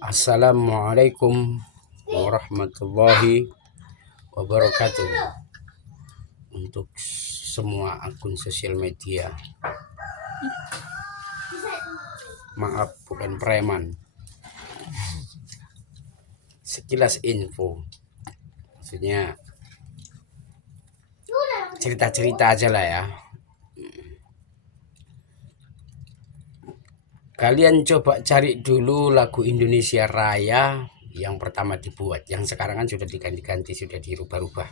Assalamualaikum warahmatullahi wabarakatuh. Untuk semua akun sosial media, maaf bukan preman. Sekilas info, maksudnya cerita-cerita aja lah ya. Kalian coba cari dulu lagu Indonesia Raya yang pertama dibuat, yang sekarang kan sudah diganti-ganti, sudah dirubah-rubah.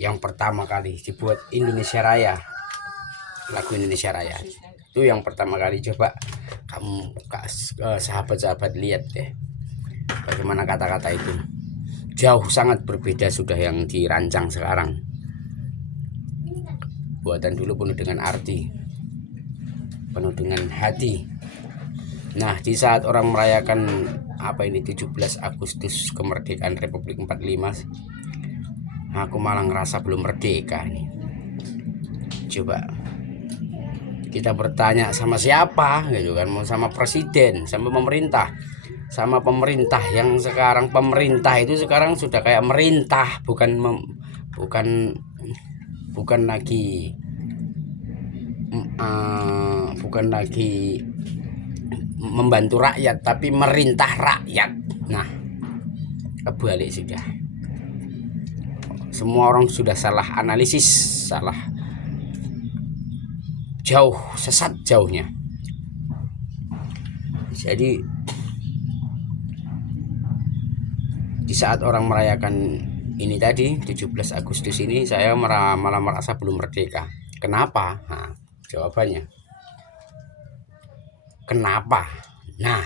Yang pertama kali dibuat Indonesia Raya, lagu Indonesia Raya itu yang pertama kali. Coba kamu sahabat-sahabat lihat deh bagaimana kata-kata itu. Jauh sangat berbeda sudah yang dirancang sekarang. Buatan dulu penuh dengan arti, penuh dengan hati. Nah, di saat orang merayakan 17 Agustus kemerdekaan Republik 45, aku malah ngerasa belum merdeka nih. Coba kita bertanya sama siapa gitu kan, mau sama presiden, sama pemerintah yang sekarang. Pemerintah itu sekarang sudah kayak merintah, bukan lagi membantu rakyat, tapi merintah rakyat. Nah, kebalik sudah. Semua orang sudah salah analisis, salah jauh, sesat jauhnya. Jadi di saat orang merayakan ini tadi 17 Agustus ini, saya malah merasa belum merdeka. Kenapa? Nah, jawabannya kenapa? Nah,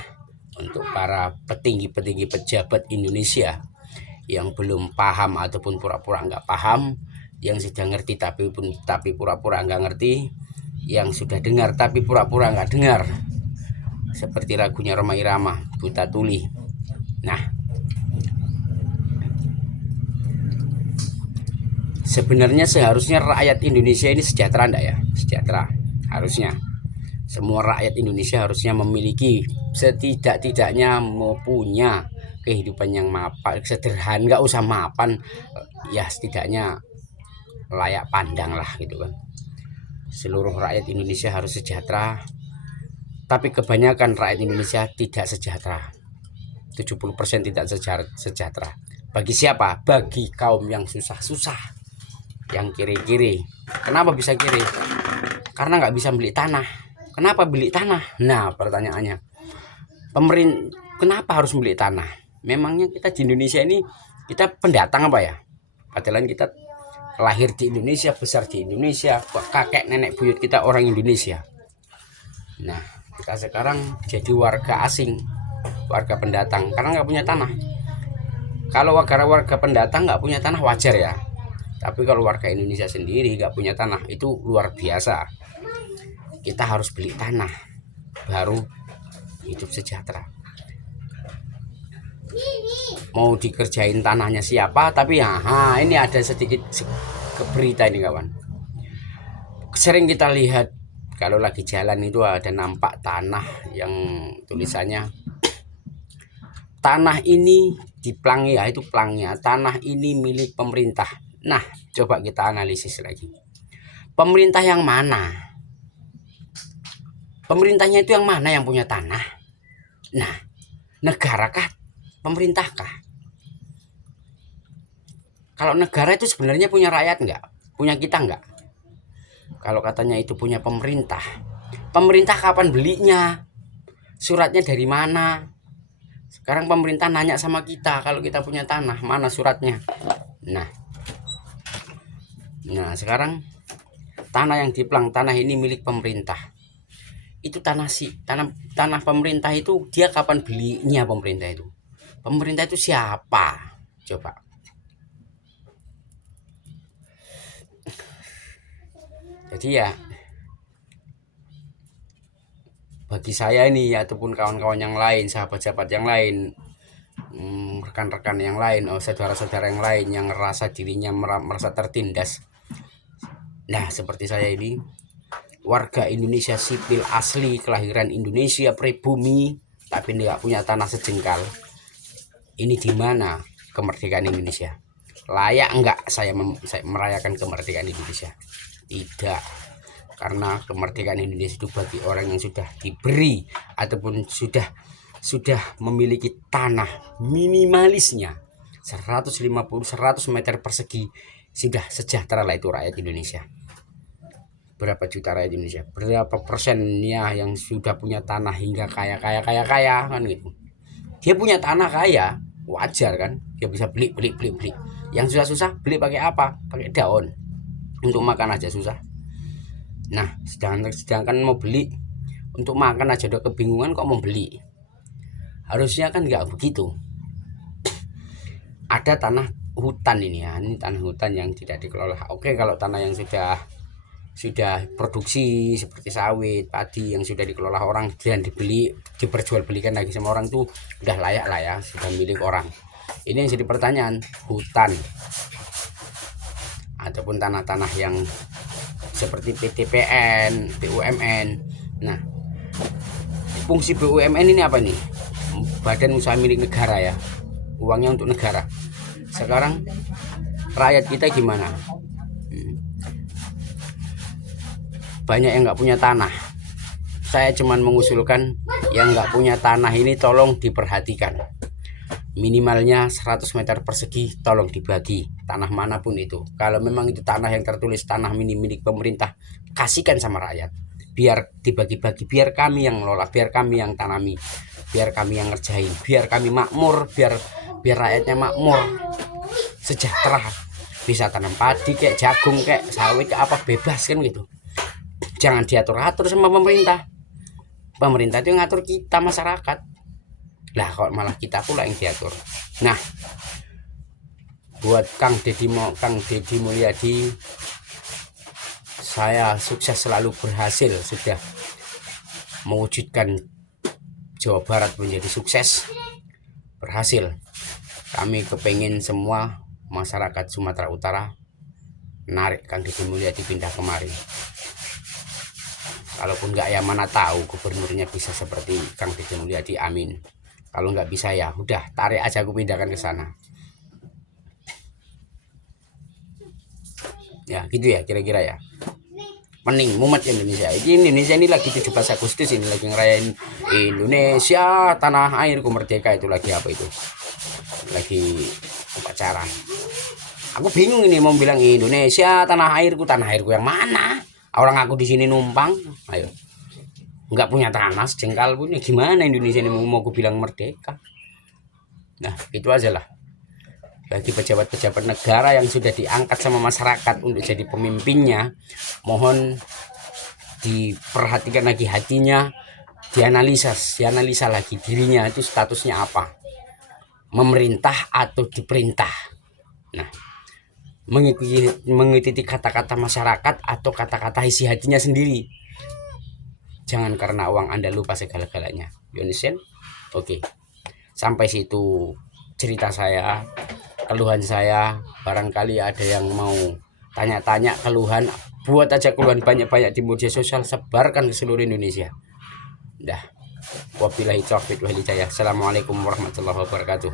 untuk para petinggi-petinggi pejabat Indonesia yang belum paham ataupun pura-pura nggak paham, yang sudah ngerti tapi pura-pura nggak ngerti, yang sudah dengar tapi pura-pura nggak dengar, seperti lagunya Rhoma Irama, Buta Tuli. Nah, sebenarnya seharusnya rakyat Indonesia ini sejahtera enggak ya? Sejahtera, harusnya. Semua rakyat Indonesia harusnya memiliki, setidak-tidaknya mempunyai kehidupan yang mapan, sederhana, nggak usah mapan ya, setidaknya layak pandang lah gitu kan. Seluruh rakyat Indonesia harus sejahtera, tapi kebanyakan rakyat Indonesia tidak sejahtera. 70% tidak sejahtera. Bagi siapa? Bagi kaum yang susah-susah, yang kiri-kiri. Kenapa bisa kiri? Karena nggak bisa beli tanah. Kenapa beli tanah? Nah, pertanyaannya, kenapa harus beli tanah? Memangnya kita di Indonesia ini, kita pendatang apa ya? Padahal kita lahir di Indonesia, besar di Indonesia, kakek nenek buyut kita orang Indonesia. Nah, kita sekarang jadi warga asing, warga pendatang, karena nggak punya tanah. Kalau warga pendatang nggak punya tanah wajar ya, tapi kalau warga Indonesia sendiri nggak punya tanah, itu luar biasa. Kita harus beli tanah baru hidup sejahtera. Mau dikerjain tanahnya siapa, tapi ini ada sedikit berita ini kawan. Sering kita lihat kalau lagi jalan itu ada nampak tanah yang tulisannya tanah ini diplangi, ya itu plangnya, tanah ini milik pemerintah. Nah, coba kita analisis lagi, pemerintah yang mana? Pemerintahnya itu yang mana yang punya tanah? Nah, negara kah? Pemerintah kah? Kalau negara itu sebenarnya punya rakyat nggak? Punya kita nggak? Kalau katanya itu punya pemerintah, pemerintah kapan belinya? Suratnya dari mana? Sekarang pemerintah nanya sama kita, kalau kita punya tanah, mana suratnya? Nah sekarang tanah yang diplang, tanah ini milik pemerintah. Itu tanah pemerintah itu, dia kapan belinya pemerintah itu? Pemerintah itu siapa? Coba. Jadi ya, bagi saya ini ataupun kawan-kawan yang lain, sahabat-sahabat yang lain, rekan-rekan yang lain, saudara-saudara yang lain yang merasa dirinya merasa tertindas. Nah, seperti saya ini, warga Indonesia sipil asli, kelahiran Indonesia, pribumi, tapi nggak punya tanah sejengkal. Ini di mana kemerdekaan Indonesia? Layak enggak saya merayakan kemerdekaan Indonesia? Tidak, karena kemerdekaan Indonesia itu bagi orang yang sudah diberi ataupun sudah memiliki tanah minimalisnya 150-100 meter persegi, sudah sejahtera lah itu rakyat Indonesia. Berapa juta rakyat Indonesia, berapa persennya yang sudah punya tanah hingga kaya kan gitu. Dia punya tanah kaya, wajar kan, dia bisa beli. Yang susah beli pakai apa? Pakai daun, untuk makan aja susah. Nah sedangkan mau beli untuk makan aja udah kebingungan, kok mau beli? Harusnya kan nggak begitu. Ada tanah hutan ini ya, ini tanah hutan yang tidak dikelola. Oke, kalau tanah yang sudah produksi seperti sawit, padi yang sudah dikelola orang dan diperjualbelikan lagi sama orang tuh udah layak lah ya, sudah milik orang. Ini yang jadi pertanyaan, hutan ataupun tanah-tanah yang seperti PTPN, BUMN. Nah, fungsi BUMN ini apa nih? Badan usaha milik negara ya, uangnya untuk negara. Sekarang rakyat kita gimana? Banyak yang nggak punya tanah. Saya cuman mengusulkan yang nggak punya tanah ini tolong diperhatikan. Minimalnya 100 meter persegi tolong dibagi, tanah manapun itu. Kalau memang itu tanah yang tertulis tanah milik pemerintah, kasihkan sama rakyat. Biar dibagi-bagi, biar kami yang ngelola, biar kami yang tanami, biar kami yang ngerjain, biar kami makmur, biar rakyatnya makmur, sejahtera, bisa tanam padi kayak jagung kayak sawit kayak apa, bebas kan gitu. Jangan diatur-atur sama pemerintah. Pemerintah itu ngatur kita masyarakat. Lah kok malah kita pula yang diatur. Nah, buat Kang Deddy Mulyadi, saya sukses selalu berhasil, sudah mewujudkan Jawa Barat menjadi sukses, berhasil. Kami kepengen semua masyarakat Sumatera Utara narik Kang Deddy Mulyadi pindah kemari. Kalaupun nggak, ya mana tahu gubernurnya bisa seperti Kang Deddy Mulyadi, amin. Kalau nggak bisa ya udah, tarik aja aku pindahkan ke sana. Ya gitu ya kira-kira ya. Pening mumet Indonesia. Indonesia ini lagi 17 Agustus ini lagi ngerayain Indonesia tanah airku merdeka, itu lagi apa itu? Lagi upacara. Aku bingung ini mau bilang Indonesia tanah airku yang mana? Orang aku di sini numpang. Ayo. Nggak punya tanah sejengkal pun, ya gimana Indonesia ini mau gue bilang merdeka? Nah itu aja lah. Bagi pejabat-pejabat negara yang sudah diangkat sama masyarakat untuk jadi pemimpinnya, mohon diperhatikan lagi hatinya, dianalisa lagi dirinya itu statusnya apa, memerintah atau diperintah. Nah, mengikuti kata-kata masyarakat atau kata-kata isi hatinya sendiri. Jangan karena uang Anda lupa segala-galanya. You understand? Oke. Sampai situ cerita saya, keluhan saya. Barangkali ada yang mau tanya-tanya keluhan, buat aja keluhan banyak-banyak di media sosial, sebarkan ke seluruh Indonesia. Dah. Wabillahi taufiq wal hidayah. Assalamualaikum warahmatullahi wabarakatuh.